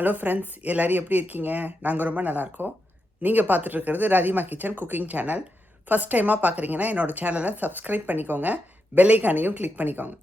Hello friends, எல்லோரும் எப்படி இருக்கீங்க? நாங்கள் ரொம்ப நல்லாயிருக்கோம். நீங்கள் பார்த்துட்ருக்கிறது ரதிமா கிச்சன் குக்கிங் சேனல். ஃபஸ்ட் டைமாக பார்க்குறீங்கன்னா என்னோடய சேனலை சப்ஸ்கிரைப் பண்ணிக்கோங்க, பெல் ஐகானையும் கிளிக் பண்ணிக்கோங்க.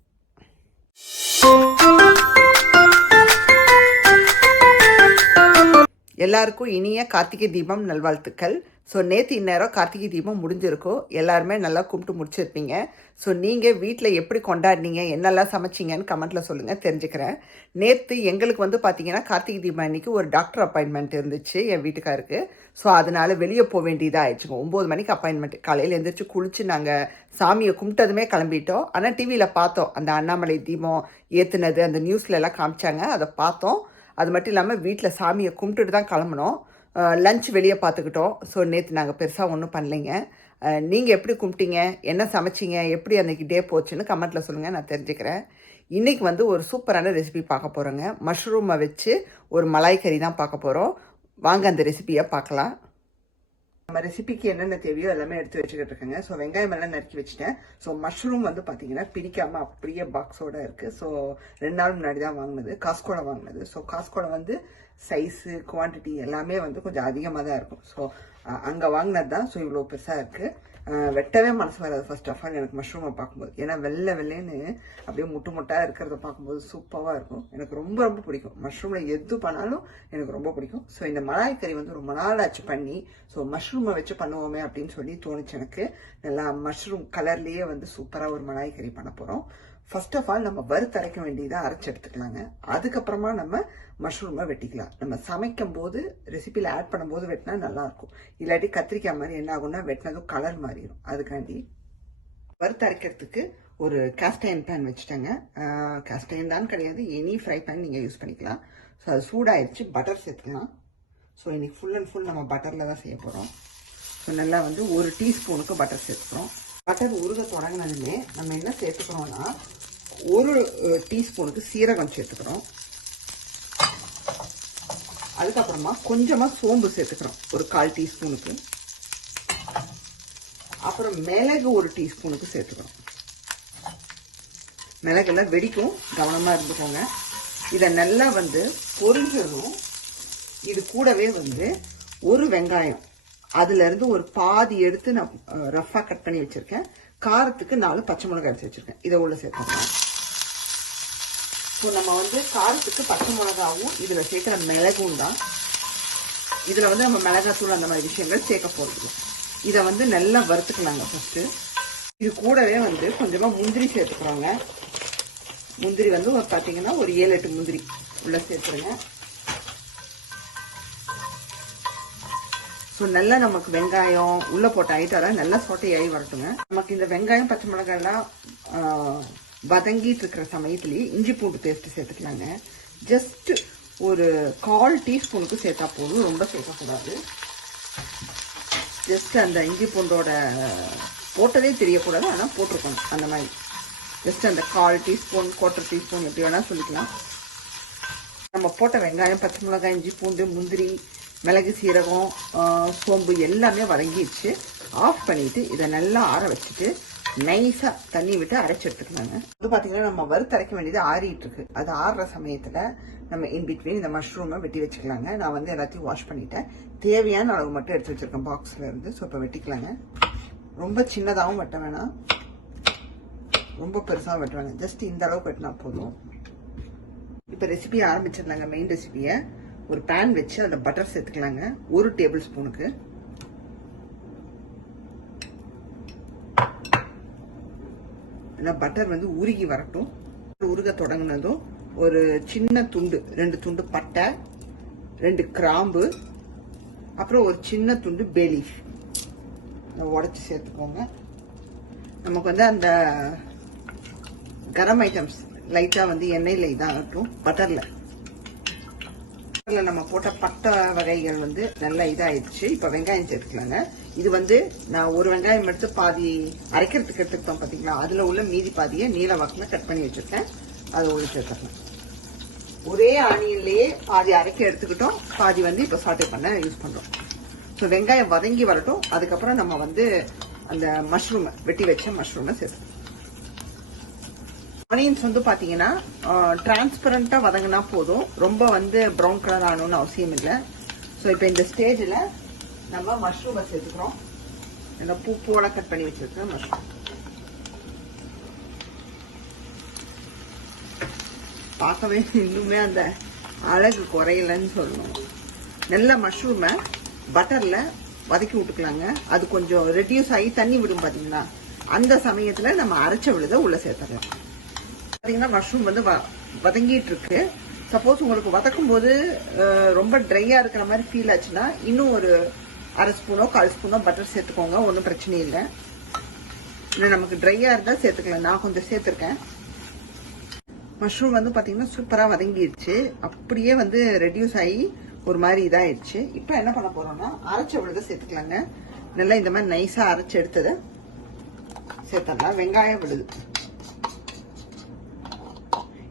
எல்லாருக்கும் இனிய கார்த்திகை தீபம் நல்வாழ்த்துக்கள். ஸோ நேற்று இந்நேரம் கார்த்திகை தீபம் முடிஞ்சிருக்கும். எல்லாருமே நல்லா கும்பிட்டு முடிச்சிருப்பீங்க. ஸோ நீங்கள் வீட்டில் எப்படி கொண்டாடினீங்க, என்னெல்லாம் சமைச்சிங்கன்னு கமெண்ட்டில் சொல்லுங்கள், தெரிஞ்சுக்கிறேன். நேற்று எங்களுக்கு பார்த்தீங்கன்னா கார்த்திகை தீபம் அன்றைக்கி ஒரு டாக்டர் அப்பாயின்மெண்ட் இருந்துச்சு என் வீட்டுக்காருக்கு. ஸோ அதனால் வெளியே போக வேண்டியதாக ஆயிடுச்சுங்க. 9 மணிக்கு அப்பாயின்மெண்ட். காலையில் எழுந்திரிச்சு குளித்து நாங்கள் சாமியை கும்பிட்டதுமே கிளம்பிட்டோம். ஆனால் டிவியில் பார்த்தோம், அந்த அண்ணாமலை தீபம் ஏற்றுனது அந்த நியூஸ்லலாம் காமிச்சாங்க, அதை பார்த்தோம். அது மட்டும் இல்லாமல் வீட்டில் சாமியை கும்பிட்டுட்டு தான் கிளம்புனோம். லஞ்ச் வெளியே பார்த்துக்கிட்டோம். ஸோ நேற்று நாங்கள் பெருசாக ஒன்றும் பண்ணலைங்க. நீங்கள் எப்படி கும்பிட்டீங்க, என்ன சமைச்சிங்க, எப்படி அன்றைக்கி டே போச்சுன்னு கமெண்ட்டில் சொல்லுங்கள், நான் தெரிஞ்சுக்கிறேன். இன்றைக்கி ஒரு சூப்பரான ரெசிபி பார்க்க போகிறோங்க. மஷ்ரூமை வச்சு ஒரு மலாய் கறி தான் பார்க்க போகிறோம். வாங்க அந்த ரெசிபியை பார்க்கலாம். நம்ம ரெசிபிக்கு என்னென்ன தேவையோ எல்லாமே எடுத்து வச்சுக்கிட்டு இருக்கேங்க. ஸோ வெங்காயம் எல்லாம் நறுக்கி வச்சுட்டேன். ஸோ மஷ்ரூம் பார்த்தீங்கன்னா பிரிக்காமல் அப்படியே பாக்ஸோடு இருக்குது. ஸோ 2 நாள் முன்னாடி தான் வாங்கினது, காஸ்கோட வாங்கினது. ஸோ காஸ்கோட சைஸு குவான்டிட்டி எல்லாமே கொஞ்சம் அதிகமாக தான் இருக்கும். ஸோ அங்கே வாங்கினது தான். ஸோ இவ்வளோ பெருசாக இருக்குது. வெட்டவே மனசு வராது ஃபர்ஸ்ட் ஆஃப் ஆல் எனக்கு மஷ்ரூமை பார்க்கும்போது. ஏன்னா வெள்ளைன்னு அப்படியே முட்டாக இருக்கிறத பார்க்கும்போது சூப்பராக இருக்கும். எனக்கு ரொம்ப ரொம்ப பிடிக்கும். மஷ்ரூமில் எது பண்ணாலும் எனக்கு ரொம்ப பிடிக்கும். ஸோ இந்த மலாய் கறி ரொம்ப நாள் ஆச்சு பண்ணி. ஸோ மஷ்ரூமை வச்சு பண்ணுவோமே அப்படின்னு சொல்லி தோணுச்சு எனக்கு. நல்லா மஷ்ரூம் கலர்லேயே சூப்பராக ஒரு மலாய் கறி பண்ண போகிறோம். ஃபர்ஸ்ட் ஆஃப் ஆல் நம்ம வறுத்தரைக்க வேண்டியதை அரைச்சி எடுத்துக்கலாங்க. அதுக்கப்புறமா நம்ம மஷ்ரூமை வெட்டிக்கலாம். நம்ம சமைக்கும் போது ரெசிபியில் ஆட் பண்ணும்போது வெட்டினா நல்லாயிருக்கும். இல்லாட்டி கத்திரிக்காய் மாதிரி என்ன ஆகும்னா வெட்டினதும் கலர் மாறிடும். அதுக்காண்டி வறுத்தரைக்கிறதுக்கு ஒரு கேஸ்டைன் பேன் வச்சுட்டேங்க. கேஸ்டைன் தான் கிடையாது, எனி ஃப்ரை பேன் நீங்கள் யூஸ் பண்ணிக்கலாம். ஸோ அது சூடாகிடுச்சு. பட்டர் சேர்த்துக்கலாம். ஸோ இன்னைக்கு ஃபுல் அண்ட் ஃபுல் நம்ம பட்டரில் தான் செய்ய போகிறோம். ஸோ நல்லா 1 டீஸ்பூனுக்கு பட்டர் சேர்த்துக்கிறோம். பட்டர் உருக தொடங்கினதுமே நம்ம என்ன சேர்த்துக்கிறோம்னா 1 டீஸ்பூனுக்கு சீரகம் சேர்த்துக்கிறோம். அதுக்கப்புறமா கொஞ்சமாக சோம்பு சேர்த்துக்கிறோம், ஒரு 1/4 டீஸ்பூனுக்கு. அப்புறம் மிளகு 1 டீஸ்பூனுக்கு சேர்த்துக்கிறோம். மிளகெல்லாம் வெடிக்கும், கவனமாக இருந்துக்கோங்க. இதை நல்லா பொரிஞ்சதும் இது கூடவே ஒரு வெங்காயம், அதுலேருந்து ஒரு பாதி எடுத்து நான் ரஃபாக கட் பண்ணி வச்சுருக்கேன். காரத்துக்கு 4 பச்சை மிளகாய் எடுத்து வச்சுருக்கேன். இதை உள்ள சேர்த்துக்கலாம். ஸோ நம்ம காரத்துக்கு பச்சை மிளகாவும் இதில் சேர்க்குற மிளகும் தான். இதில் நம்ம மிளகாத்தூள் அந்த மாதிரி விஷயங்கள் சேர்க்க போகிறது. இதை நல்லா வறுத்துக்கலாங்க ஃபஸ்ட்டு. இது கூடவே கொஞ்சமாக முந்திரி சேர்த்துக்கிறோங்க. முந்திரி பார்த்தீங்கன்னா ஒரு 7-8 முந்திரி உள்ளே சேர்த்துருங்க. ஸோ நல்லா நமக்கு வெங்காயம் உள்ளே போட்ட ஐட்டம்லாம் நல்லா சொட்டையாகி வரட்டுங்க. நமக்கு இந்த வெங்காயம் பச்சை மிளகாயெல்லாம் வதங்கிட்டு இருக்கிற சமயத்துலேயே இஞ்சி பூண்டு பேஸ்ட்டு சேர்த்துக்கலாங்க. ஜஸ்ட் ஒரு 1/4 டீஸ்பூனுக்கு சேர்த்தா போதும், ரொம்ப சேர்க்கக்கூடாது. ஜஸ்ட் அந்த இஞ்சி பூண்டோட போட்டதே தெரியக்கூடாது, ஆனால் போட்டிருக்கணும். அந்த மாதிரி ஜஸ்ட் அந்த 1/4 டீஸ்பூன் 1/4 டீஸ்பூன் எப்படி வேணால் சொல்லிக்கலாம். நம்ம போட்ட வெங்காயம் பச்சை மிளகாய் இஞ்சி பூண்டு முந்திரி மிளகு சீரகம் சோம்பு எல்லாமே வதங்கிடுச்சு. ஆஃப் பண்ணிவிட்டு இதை நல்லா ஆற வச்சுட்டு நைஸாக தண்ணி விட்டு அரைச்சி எடுத்துக்கலாங்க. பார்த்தீங்கன்னா நம்ம வறுத்தரைக்க வேண்டியது ஆறிட்டு இருக்கு. அது ஆறுற சமயத்தில் நம்ம இன்பிட்வீன் இந்த மஷ்ரூமை வெட்டி வச்சுக்கலாங்க. நான் எல்லாத்தையும் வாஷ் பண்ணிட்டேன். தேவையான அளவு மட்டும் எடுத்து வச்சுருக்கேன் பாக்ஸில் இருந்து. ஸோ இப்போ வெட்டிக்கலாங்க. ரொம்ப சின்னதாகவும் வெட்ட வேணாம், ரொம்ப பெருசாகவும் வெட்ட வேணாம். ஜஸ்ட் இந்த அளவுக்கு வெட்டினா போதும். இப்போ ரெசிபியை ஆரம்பிச்சிடலாங்க. மெயின் ரெசிபியை ஒரு பேன் வச்சு அதில் பட்டர் சேர்த்துக்கலாங்க. 1 டேபிள் ஸ்பூனுக்கு. பட்டர் உருகி வரட்டும். உருக தொடங்கினதும் ஒரு சின்ன துண்டு 2 துண்டு பட்டை, 2 கிராம்பு, அப்புறம் ஒரு சின்ன துண்டு பே லீஃப் உடச்சி சேர்த்துக்கோங்க. நமக்கு அந்த கரம் ஐட்டம்ஸ் லைட்டாக எண்ணெயில் இதாகட்டும். பட்டரில் நம்ம போட்ட பட்டை வகைகள் நல்லா இதாயிடுச்சு. இப்போ வெங்காயம் சேர்த்துக்கலாங்க. இது நான் ஒரு வெங்காயம் எடுத்து பாதி அரைக்கிறதுக்கு எடுத்துக்கிட்டோம் பார்த்தீங்களா, அதில் உள்ள மீதி பாதியை நீல வாக்கில் கட் பண்ணி வச்சுருக்கேன். அதை உள்ள சேர்த்துக்கலாம். ஒரே ஆனியன்லேயே பாதி அரைக்க எடுத்துக்கிட்டோம், பாதி இப்போ சாட்டே பண்ண யூஸ் பண்ணுறோம். ஸோ வெங்காயம் வதங்கி வரட்டும். அதுக்கப்புறம் நம்ம அந்த மஷ்ரூமை வெட்டி வச்ச மஷ்ரூமை சேர்த்துக்கலாம். ஆனியன்ஸ் வந்து பார்த்தீங்கன்னா டிரான்ஸ்பரண்ட்டாக வதங்கினா போதும், ரொம்ப வந்து ப்ரௌன் கலர் ஆகணும்னு அவசியம் இல்லை. ஸோ இப்போ இந்த ஸ்டேஜில் நம்ம மஷ்ரூமை சேர்த்துக்கிறோம். நல்லா பூவோட கட் பண்ணி வச்சிருக்கேன் மஷ்ரூம். பார்க்கவே இன்னுமே அந்த அழகு குறையலன்னு சொல்லணும். நல்ல மஷ்ரூமை பட்டரில் வதக்கி விட்டுக்கலாங்க. அது கொஞ்சம் ரெடியூஸ் ஆகி தண்ணி விடும் பார்த்தீங்கன்னா, அந்த சமயத்தில் நம்ம அரைச்ச விழுத உள்ளே சேர்த்துக்கலாம். பார்த்தீங்கன்னா மஷ்ரூம் வந்து வதங்கிட்டு இருக்கு. சப்போஸ் உங்களுக்கு வதக்கும் போது ரொம்ப ட்ரையாக இருக்கிற மாதிரி ஃபீல் ஆச்சுன்னா இன்னும் ஒரு அரை ஸ்பூனோ 1/4 ஸ்பூனோ பட்டர் சேர்த்துக்கோங்க, ஒன்றும் பிரச்சனை இல்லை. இல்லை நமக்கு ட்ரையாக இருந்தால் சேர்த்துக்கலாம். நான் கொஞ்சம் சேர்த்துருக்கேன். மஷ்ரூம் வந்து பார்த்தீங்கன்னா சூப்பராக வதங்கிடுச்சு. அப்படியே வந்து ரெடியூஸ் ஆகி ஒரு மாதிரி இதாகிடுச்சு. இப்போ என்ன பண்ண போகிறோம்னா அரைச்ச விழுத சேர்த்துக்கலாங்க. நல்லா இந்த மாதிரி நைஸாக அரைச்சி எடுத்ததை சேர்த்துடலாம். வெங்காயம் விழுது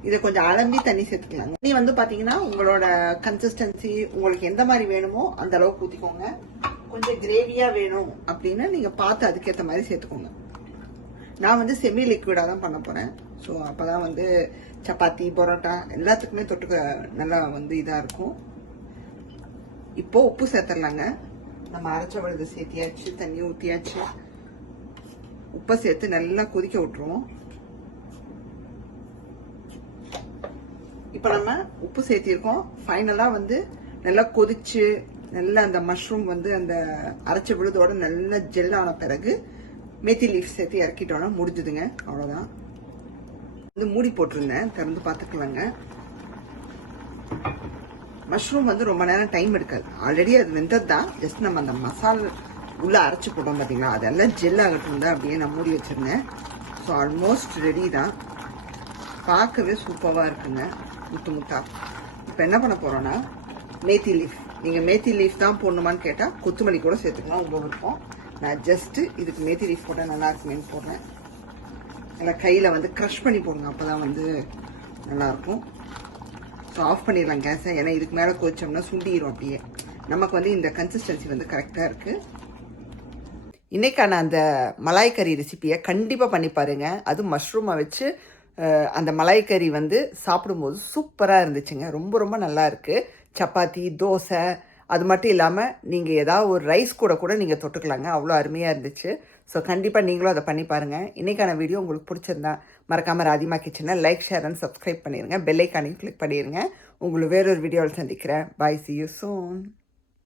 இதை கொஞ்சம் அலம்பி தண்ணி சேர்த்துக்கலாங்க. தண்ணி வந்து பார்த்தீங்கன்னா உங்களோட கன்சிஸ்டன்சி உங்களுக்கு எந்த மாதிரி வேணுமோ அந்த அளவுக்கு ஊற்றிக்கோங்க. கொஞ்சம் கிரேவியாக வேணும் அப்படின்னா நீங்கள் பார்த்து அதுக்கேற்ற மாதிரி சேர்த்துக்கோங்க. நான் வந்து செமி லிக்விடாக தான் பண்ண போகிறேன். ஸோ அப்போ தான் வந்து சப்பாத்தி பரோட்டா எல்லாத்துக்குமே தொட்டுக்க நல்லா வந்து இதாக இருக்கும். இப்போ உப்பு சேர்த்துடலாங்க. நம்ம அரைச்ச விழுது சேர்த்தியாச்சு, தண்ணி ஊற்றியாச்சு. உப்பை சேர்த்து நல்லா கொதிக்க விட்டுருவோம். இப்போ நம்ம உப்பு சேர்த்திருக்கோம். ஃபைனலாக வந்து நல்லா கொதிச்சு நல்லா அந்த மஷ்ரூம் வந்து அந்த அரைச்ச விழுதோட நல்லா ஜெல்லான பிறகு மேத்தி லீஃப் சேர்த்து இறக்கிட்டோன்னா முடிஞ்சுதுங்க. அவ்வளோதான். வந்து மூடி போட்டிருந்தேன், திறந்து பார்த்துக்கலாங்க. மஷ்ரூம் வந்து ரொம்ப நேரம் டைம் எடுக்காது. ஆல்ரெடி அது வெந்தது தான். ஜஸ்ட் நம்ம அந்த மசாலா உள்ளே அரைச்சி போட்டோம் பார்த்தீங்களா, அதெல்லாம் ஜெல் ஆகட்டும் தான் அப்படியே நான் மூடி வச்சுருந்தேன். ஸோ ஆல்மோஸ்ட் ரெடி தான். பார்க்கவே சூப்பராக இருக்குங்க, முத்து முத்தா. இப்போ என்ன பண்ண போகிறோன்னா மேத்தி லீஃப். நீங்கள் மேத்தி லீஃப் தான் போடணுமான்னு கேட்டால் கொத்தமல்லி கூட சேர்த்துக்கலாம், உங்கள் விருப்பம். நான் ஜஸ்ட்டு இதுக்கு மேத்தி லீஃப் போட்டால் நல்லா இருக்குமேன்னு போடுறேன். நல்லா கையில் வந்து க்ரஷ் பண்ணி போடுங்க, அப்போ தான் வந்து நல்லாயிருக்கும். ஸோ ஆஃப் பண்ணிடலாம் கேஸை. ஏன்னா இதுக்கு மேலே கொதிச்சோம்னா சுண்டிடும் அப்படியே. நமக்கு வந்து இந்த கன்சிஸ்டன்சி வந்து கரெக்டாக இருக்குது. இன்றைக்கான அந்த மலாய் கறி ரெசிப்பியை கண்டிப்பாக பண்ணி பாருங்கள். அது மஷ்ரூமை வச்சு அந்த மலாய் கறி வந்து சாப்பிடும்போது சூப்பராக இருந்துச்சுங்க. ரொம்ப ரொம்ப நல்லா இருக்குது. சப்பாத்தி, தோசை, அது மட்டும் இல்லாமல் நீங்கள் ஏதாவது ஒரு ரைஸ் கூட நீங்கள் தொட்டுக்கலாங்க. அவ்வளோ அருமையாக இருந்துச்சு. ஸோ கண்டிப்பாக நீங்களும் அதை பண்ணி பாருங்கள். இன்றைக்கான வீடியோ உங்களுக்கு பிடிச்சிருந்தா மறக்காமல் ராதிமா கிச்சனை லைக், ஷேர் அண்ட் சப்ஸ்கிரைப் பண்ணிடுங்க. பெல் ஐக்கானையும் கிளிக் பண்ணிடுங்க. உங்களை வேறொரு வீடியோவில் சந்திக்கிறேன். பாய், see you soon.